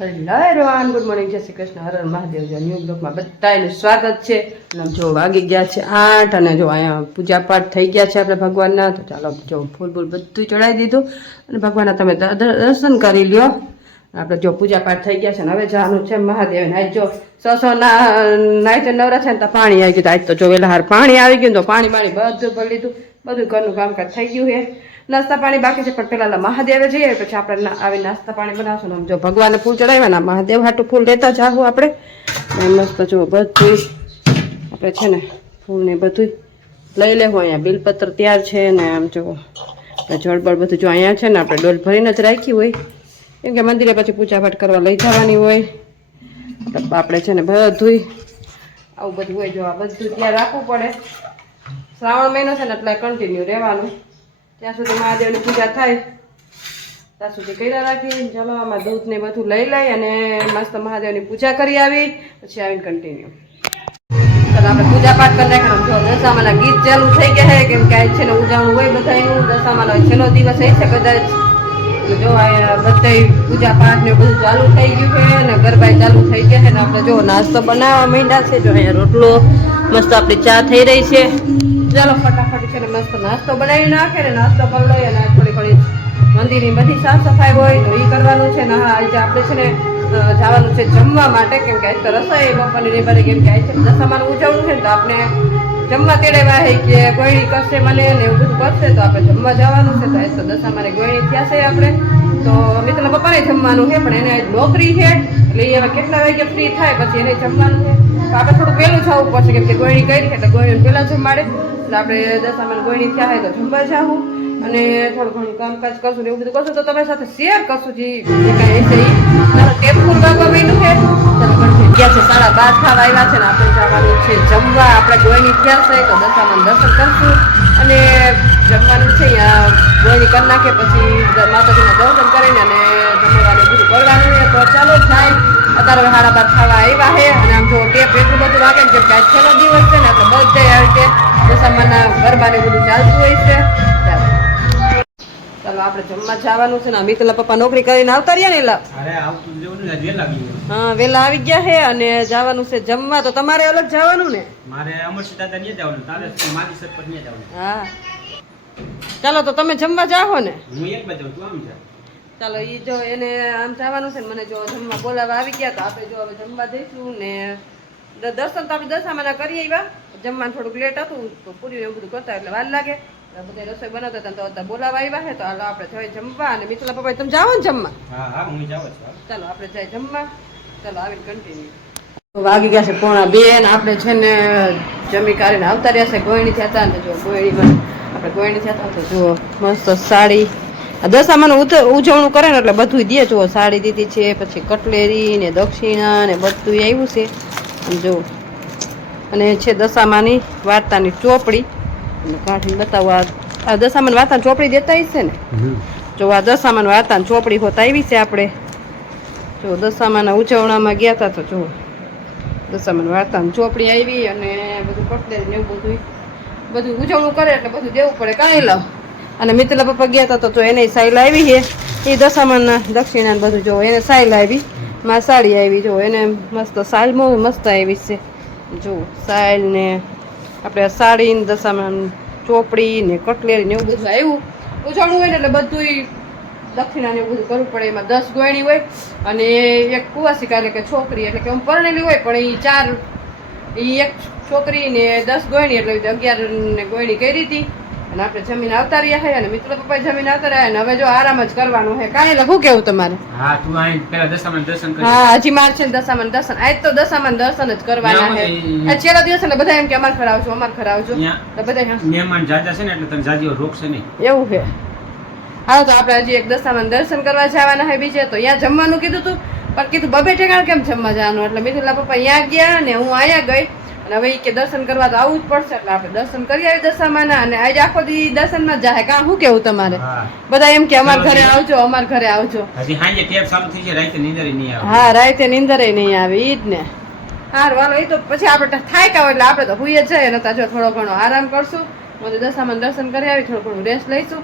Hello everyone, good morning, જય Shri Krishna, Har Har Mahadev. New બ્લોગમાં બધાનું સ્વાગત છે. અને જો વાગી ગયા છે 8 અને જો અહીંયા પૂજા પાઠ થઈ ગયા છે આપણે ભગવાનના. તો ચાલો જો ફૂલ બધું ચડાવી દીધું અને ભગવાનના તમે દર્શન કરી લ્યો. આપણે જો પૂજા પાઠ થઈ ગયા છે ને હવે જવાનું છે મહાદેવ. આજ જો નાઈ તો નવરા છે ને તો પાણી આવી ગયું. આજ તો જો વેલા હાર પાણી આવી ગયું તો પાણી બધું ભરી લીધું. બધું ઘરનું કામકાજ થઈ ગયું છે. નાસ્તા પાણી બાકી છે પણ પેલા મહાદેવે જઈએ પછી આપણે આવી નાસ્તા પાણી બનાવશું. આમ જો ભગવાનને ફૂલ ચડાવ્યા, મહાદેવ હાટું ફૂલ લેતા જાવું આપણે. મસ્ત જો બધું આપણે છે ને ફૂલ ને બધું લઈ લેવું. અહીંયા બિલપત્ર તૈયાર છે ને આમ જો જળબળ બધું જો અહીંયા છે ને આપણે ડોલ ભરીને જ રાખી હોય, કેમ કે મંદિરે પછી પૂજા પાઠ કરવા લઈ જવાની હોય. આપણે છે ને બધું આવું બધું હોય. જો આ બધું ત્યાં રાખવું પડે. શ્રાવણ મહિનો છે ને એટલે કન્ટિન્યુ રહેવાનું. ત્યાં સુધી મહાદેવની પૂજા થાય ત્યાં સુધી કર્યા રાખી. ચાલો આમાં દૂધ ને બધું લઈ લઈ અને મસ્ત મહાદેવની પૂજા કરી આવી પછી આવીને કન્ટિન્યુ. ચાલો આપણે પૂજા પાઠ કરી નાખવાનું. જો દશામાના ગીત ચાલુ થઈ ગયા છે, કેમ કે આજ છે ને ઉજાણું હોય બધાનું. દશામાનો છેલ્લો દિવસ એ છે કદાચ. જો અહીંયા બધા પૂજા પાઠ ને બધું ચાલુ થઈ ગયું છે અને ગરબા ચાલુ થઈ ગયા છે ને આપણે જો નાસ્તો બનાવવા માંડ્યા છે. જો અહીંયા રોટલો મસ્ત આપણી ચા થઈ રહી છે. ચાલો ફટાફટ છે ને મસ્ત નાસ્તો બનાવી નાખે ને નાસ્તો કરી લઈએ. અને થોડી ઘણી મંદિરની બધી સાફ સફાઈ હોય તો એ કરવાનું છે ને. હા, આજે આપણે છે ને જવાનું છે જમવા માટે, કેમ કે આજ તો રસોઈ બપોરની રેબારી, કેમ કે આજ છે દશામાનું ઉજવવું છે ને તો આપણે જમવા તેડેવા છે કે ગોયણી કરશે મને ને એવું બધું કરશે તો આપણે જમવા જવાનું છે. તો આજ તો દશામાને ગોયણી થયા છે આપણે. તો મિત્રના પપ્પાને જમવાનું છે પણ એને આજ નોકરી છે એટલે એ હવે કેટલા વાગે ફ્રી થાય પછી એને જમવાનું છે. તો આપણે થોડું વહેલું જવું પડશે, કેમ કે ગોયણી કરી છે એટલે ગોયણી પહેલાં જમાડે. એટલે આપણે દશામાને ગોયણી થયા હોય તો જમવા જાવું અને થોડું ઘણું કામકાજ કરશું ને એવું બધું કરશું તો તમારી સાથે શેર કરશું. જે કાંઈ છે એ ટેપફૂલ વાગવા માંડ્યું છે. ગયા છે 12:30 થવા આવ્યા છે ને આપણે જવાનું છે જમવા. આપણે ગોયણી થયા છે તો દશામાને દર્શન કરશું અને જમવાનું છે અહીંયા ગોયણી કરી નાખે પછી માતાજીના દર્શન કરીને અને જમવાનું બધું કરવાનું છે. તો ચાલો જાય. અત્યારે 12:30 થવા આવ્યા છે અને આમ જો ટેપ એટલું બધું વાગે ને કેમ કે આજ છેલ્લો દિવસ છે ને એટલે બધે આવી રીતે દશામાના ગરબાને બધું ચાલતું હોય છે. ચાલો આપણે જમવા જવાનું છે ને. મિત્રના પપ્પા નોકરી કરીને આવતા રહ્યા ને એલા હા વેલા આવી ગયા છે અને જવાનું છે જમવા. તો તમારે અલગ જવાનું ને? મારે અમરસિંહ દાદા ને જવાનું, તારે મારી સર પર ને જવાનું. હા ચાલો તો તમે જમવા જાઓ ને. હું એક બાજુ તું આમ જા. ચાલો ઈ જો એને આમ જવાનું છે ને મને જો જમવા બોલાવા આવી ગયા તો આપણે જો હવે જમવા જઈશું ને. દર્શન તો આપણે દશામાના કરી આવ્યા. જમવાનું થોડુંક લેટ હતું તો પૂરી એવું બધું કરતા એટલે વાર લાગે. બધા રસોઈ બનાવતા હતા તો અત્યારે બોલાવા આવ્યા છે તો હાલો આપણે જઈએ જમવા. અને મિત્રના પપ્પા તમે જાઓ ને જમવા? હા હા હું જાવ છું. ચાલો આપણે જઈએ જમવા. ચાલો આવીને કન્ટિન્યુ. વાગી ગયા છે 1:45 ને આપણે છે ને જમી કાઢીને આવતા રહ્યા છે. ગોયણી થયા હતા ને જો ગોયણીમાં આપણે ગોયણી થયા હતા તો જુઓ મસ્ત સાડી. દશામાનું ઉજવણું કરે ને એટલે બધું દે. જુઓ સાડી દીધી છે, પછી કટલેરી ને દક્ષિણા ને બધું આવ્યું છે. જો અને છે દશામાની વાર્તાની ચોપડી કાઢીને બતાવવા. આ દશામાન વાર્તાની ચોપડી દેતા છે ને. જો આ દશામાન વાર્તાની ચોપડી હોત આવી છે આપણે. જો દશામાના ઉજવણામાં ગયા હતા તો જો દશામાન વાર્તાની ચોપડી આવી અને બધું કટલેરી ને એવું બધું ઉજવણું કરે એટલે બધું દેવું પડે. કાંઈ લાવ. અને મિત્રના પપ્પા ગયા હતા તો જો એને સાઈલ આવી છે એ દશામાના દક્ષિણા ને બધું જો એને સાઈલ આવી. માં સાડી આવી જો એને મસ્ત સાઈલમાં મસ્ત આવી છે. જો સાઈલ ને આપણે સાડી ને દશામાન ચોપડી ને કટલેરી ને એવું બધું આવ્યું. ઉજવણું હોય ને એટલે બધું દક્ષિણા ને એવું બધું કરવું પડે. એમાં 10 ગોયણી હોય અને એક કુવાસી એટલે કે છોકરી એટલે કે પરણેલી હોય પણ એ એક છોકરી ને 10 ગોયણી એટલે 11 ને ગોયણી કરી હતી. અને આપણે જમીન આવતા રહ્યા છે અને મિત્ર પપ્પા જમીન આવતા રહ્યા ને હવે જો આરામ જ કરવાનું છે. કાંઈ લખું કેવું તમારે? હા તું આઈ પેલા દશામાન દર્શન કરી. હા હજી માર છે દશામાન દર્શન. આજ તો દશામાન દર્શન જ કરવાના છે. આ છેલ્લો દિવસ એટલે બધા એમ કે અમાર ઘરે આવજો અમાર ઘરે આવજો તો બધા મહેમાન જાજા છે ને એટલે તને જાજીઓ રોકશે નહીં એવું છે. હાલો તો આપણે હજી એક દશામાન દર્શન કરવા જવાના છે બીજે. તો અહીંયા જમવાનું કીધું તું પણ કીધું બબે ઠેકાણ કેમ જમવા જવાનું એટલે મિત્રના પપ્પા અહીંયા ગયા ને હું અહીંયા ગઈ. અને હવે કે દર્શન કરવા તો આવવું જ પડશે એટલે આપણે દર્શન કરી આવી દશામાના. અને આજે આખો દી દર્શનમાં જાય. કાં શું કેવું તમારે? બધા એમ કે અમાર ઘરે આવજો અમાર ઘરે આવજો. હજી હાંજે ટેપ ચાલુ થઈ છે, રાતે નીંદર નહીં આવે. હા રાતે નીંદર નહીં આવે ઈ જ ને. હારું હાલો એ તો પછી આપણે થાય કાવ એટલે આપણે તો હુઈ જ જાય નતા જો થોડો ઘણો આરામ કરશું. મને દશામાન દર્શન કરી આવી થોડું ઘણું રેસ્ટ લઈશું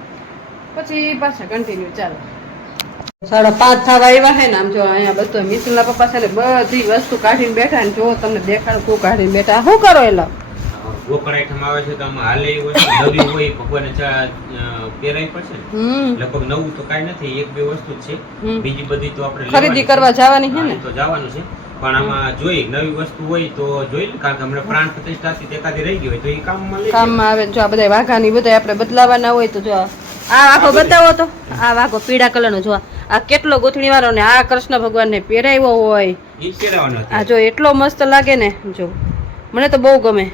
પછી પાછા કન્ટિન્યુ. ચાલો 5:30 થવા આવ્યા છે ને આમ જો અહીંયા બધું મિત્રના પપ્પા છે ને બધી વસ્તુ કાઢીને બેઠા ને જો તમને દેખાડું શું કાઢીને બેઠા શું કરો એલા ગોકળ આઈટમ આવે છે તો આમાં હાલે હોય નવી હોય ભગવાને પહેરાવી પડશે ને લગભગ નવું તો કાંઈ નથી, એક બે વસ્તુ જ છે, બીજી બધી તો આપણે ખરીદી કરવા જવાની છે ને તો જવાનું છે. પણ આમાં જોઈ નવી વસ્તુ હોય તો જોઈ લે, કારણ કે હમણાં પ્રાણ પ્રતિષ્ઠાથી એકાદી રહી ગઈ હોય તો એ કામમાં આવે. જો આ બધા વાઘાની બધા આપણે બદલાવાના હોય તો જો આ વાઘો બતાવો તો, આ વાઘો પીળા કલરનો જો આ કેટલો ગોથણી વાળો ને આ કૃષ્ણ ભગવાનને પહેરાવ્યો હોય એ પહેરાવાનો. આ જો એટલો મસ્ત લાગે ને, જો મને તો બહુ ગમે.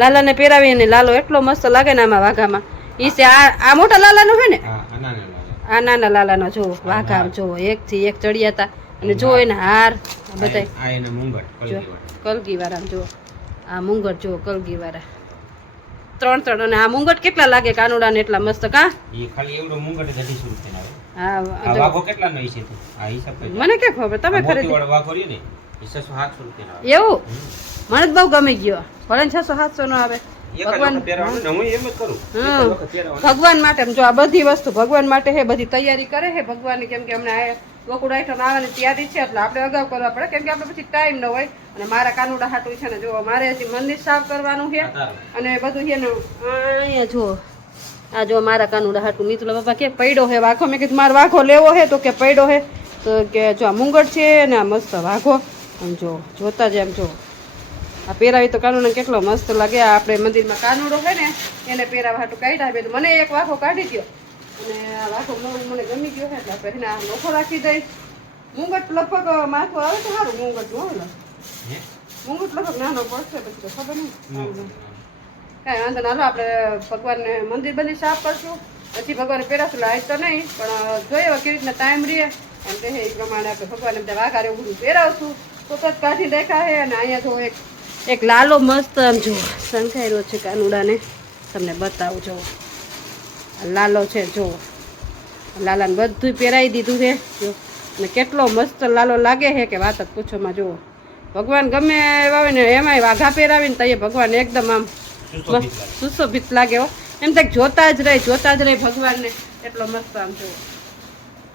લાલાને પહેરાવી ને લાલો એટલો મસ્ત લાગે ને આમાં વાઘામાં. ઈ છે આ મોટા લાલાનો હે ને, આ નાના લાલાનો જો વાઘા જો એક થી એક ચડિયા હતા અને જો એને હાર બધા કલગી વાળા જો આ મુંગટ જો કલગી વાળા 3 અને આ મુંગટ કેટલા લાગે કાનુડા ને એટલા મસ્ત કા ખાલી એવડો મુંગટ જ 250 રૂપિયા આવે. હા વાઘો કેટલાનો છે આ હિસાબ મને કે ખબર, તમે ખરીદી વાળો વાઘો રહ્યો ને 600-700 રૂપિયા આવે. એવું મને જ બહુ ગમી ગયો. ભલે 600-700 નો આવે. ભગવાન માટે જો આ બધી વસ્તુ ભગવાન માટે હે, બધી તૈયારી કરે છે ભગવાન ની, કેમ કે હમણાં ગોકુળ આઈટમ આવવાની તૈયારી છે એટલે આપણે અગાઉ કરવા પડે, કેમ કે આપણે પછી ટાઈમ ન હોય. અને મારા કાનુડા હાટું છે ને જો મારે હજી મંદિર સાફ કરવાનું છે અને બધું છે ને અહીંયા જો આ જો મારા કાનુડા હાટું મિત્ર બાપા કે પડ્યો હે વાઘો. મેં કીધું મારે વાઘો લેવો હે તો કે પડ્યો હે, તો કે જો આ મુંગટ છે ને આ મસ્ત વાઘો. આમ જો જોતા જ એમ જો આ પહેરાવી તો કાનુડા કેટલો મસ્ત લાગે. આપણે મંદિરમાં કાનુડો છે ને એને પહેરાવા હાટું કાઢ્યા બે. મને એક વાઘો કાઢી દો અને આ વાઘો મને ગમી ગયો છે એટલે આપણે એને નોખો રાખી દઈ. મુંગટ લગભગ માથું આવે તો સારું મુંગટ નો મુંગટ લગભગ નાનો પડશે પછી તો ખબર નહીં કાંઈ વાંધો ના. આપણે ભગવાનને મંદિર બંદિર સાફ કરશું પછી ભગવાનને પહેરાશું. આજ તો નહીં પણ જોઈએ કેવી રીતના ટાઈમ રહે એમ કહે એ પ્રમાણે આપણે ભગવાનને બધા વાઘારે એવું બધું પહેરાવશું. તો જ કાઢી દેખા છે. અને અહીંયા જો એક લાલો મસ્ત આમ જો શંખાયેલો છે કાનુડાને, તમને બતાવું જો લાલો છે જો લાલાને બધું પહેરાવી દીધું છે જો. અને કેટલો મસ્ત લાલો લાગે છે કે વાત જ પૂછોમાં. જુઓ ભગવાન ગમે એવા હોય ને એમાંય વાઘા પહેરાવીને તો એ ભગવાન એકદમ આમ સુશોભિત લાગે હો. એમ થાય જોતા જ રહી ભગવાનને, એટલો મસ્ત આમ જુઓ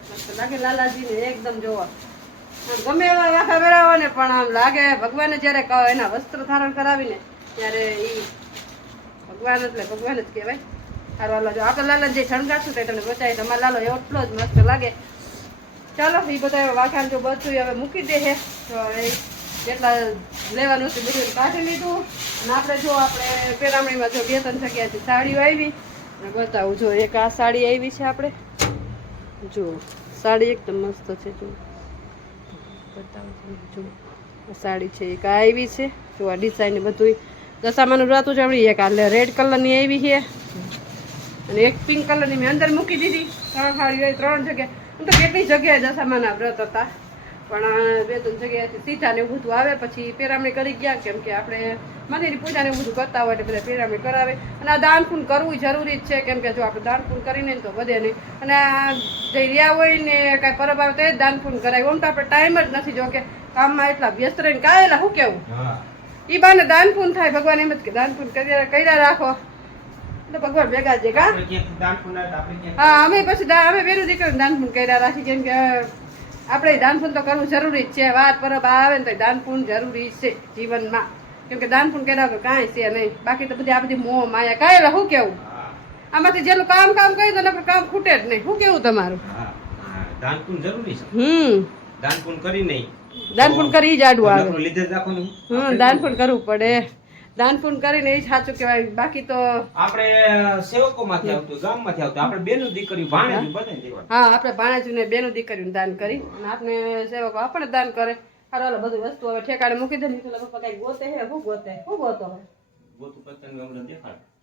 મસ્ત લાગે લાલાજીને એકદમ જોવા. ગમે એવા વાઘા પહેરાવો ને પણ આમ લાગે ભગવાને જયારે એના વસ્ત્ર ધારણ કરાવીને ત્યારે એ ભગવાન એટલે ભગવાન જ કહેવાય. સારું હાલો જો આપણે લાલા જે શણગારશું તો તમને બચાવી. તમારા લાલો એટલો જ મસ્ત લાગે. ચાલો એ બધા વાઘાને જો બધું હવે મૂકી દે છે તો જેટલા લેવાનું છે બધું કાઢી લીધું. અને આપણે જો આપણે પેરામણીમાં જો 2-3 જગ્યાથી સાડીઓ આવી અને બતાવું જો એક આ સાડી આવી છે આપણે જો સાડી એકદમ મસ્ત છે જો બતાવું જો આ સાડી છે એક આ આવી છે જો આ ડિઝાઇન બધું દશામાનું રાતું જમણી. એક આ રેડ કલરની આવી છે અને એક પિંક કલરની મેં અંદર મૂકી દીધી. 3 સાડી 3 જગ્યાએ. તો કેટલી જગ્યાએ દશામાના વ્રત હતા પણ 2-3 જગ્યાએથી સીધા ને એવું બધું આવે પછી પેરામણી કરી ગયા. કેમ કે આપણે મંદિરની પૂજાને એવું બધું કરતા હોય એટલે બધા પેરામણી કરાવે. અને આ દાન પુણ્ય કરવું જરૂરી જ છે, કેમ કે જો આપણે દાન પુણ્ય કરીને તો વધે નહીં. અને આ જે રહ્યા હોય ને કાંઈ પરબ આવે તો એ જ દાન પુણ્ય કરાય. ઓમ તો આપણે ટાઈમ જ નથી. જો કે કામમાં એટલા વ્યસ્ત રહીને કાંઈ શું કેવું એ બાને દાન પુણ્ય થાય. ભગવાન એમ જ કે દાન પુણ્ય કર્યા રાખો તો ભગવાન ભેગા છે કા. હા અમે પછી અમે બેનું દીકરીને દાન પુણ્ય કર્યા રાખી, કેમ કે આપણે દાન પુણ્ય તો કરવું જરૂરી જ છે. વાત પરબ આવે ને તો દાન પુણ્ય જરૂરી છે જીવનમાં, કેમ કે દાન પુણ્ય કર્યા વગર કાંઈ છે નહીં. બાકી તો બધી આ બધી મોહ માયા કાંઈ શું કેવું આમાંથી જેનું કામ કરી તો કામ ખૂટે જ નહીં. શું કેવું તમારું? દાન પુણ્ય જરૂરી છે. દાન પુણ્ય કરી નહીં દાન પુણ્ય કરી જ આડું આવે. લીધે રાખવાનું દાન પુણ્ય કરવું પડે. દાન પુણ્ય કરીને એ જ સાચું કહેવાય. બાકી તો આપણે સેવકો માંથી આવતું ગામમાંથી આવતું આપણે બેનું દીકરી ભાણેજું બધાને દેવાનું. હા આપણે ભાણેજું ને બેનું દીકરીનું દાન કરી અને આપણે સેવકો આપણે દાન કરે. હાલો બધી વસ્તુ હવે ઠેકાણે મૂકી દે. પપ્પા કઈ ગોતે હે શું ગોતો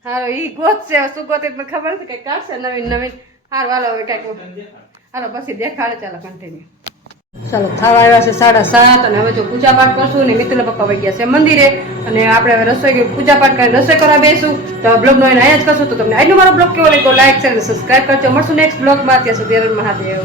હારો ઈ ગોતશે શું ગોતે ખબર નથી કઈ કાઢશે નવીન. હારું હાલો હવે કઈક હાલો પછી દેખાડે. ચાલો કન્ટિન્યુ. ચાલો ખાવા આવ્યા છે 7:30 અને હવે જો પૂજા પાઠ કરશું ને મિત્ર પપ્પા વહી ગયા છે મંદિરે અને આપણે હવે રસોઈ પૂજા પાઠ કરીને રસોઈ કરવા બેસું. તો બ્લોગનો એને અહીંયા જ કરશું. તો તમને આજનો મારો બ્લોગ કેવો લાગ્યો લાઈક શેર અને સબસ્ક્રાઈબ કરજો. મળશું નેક્સ્ટ બ્લોગમાં. ત્યાં સુધી મહાદેવ.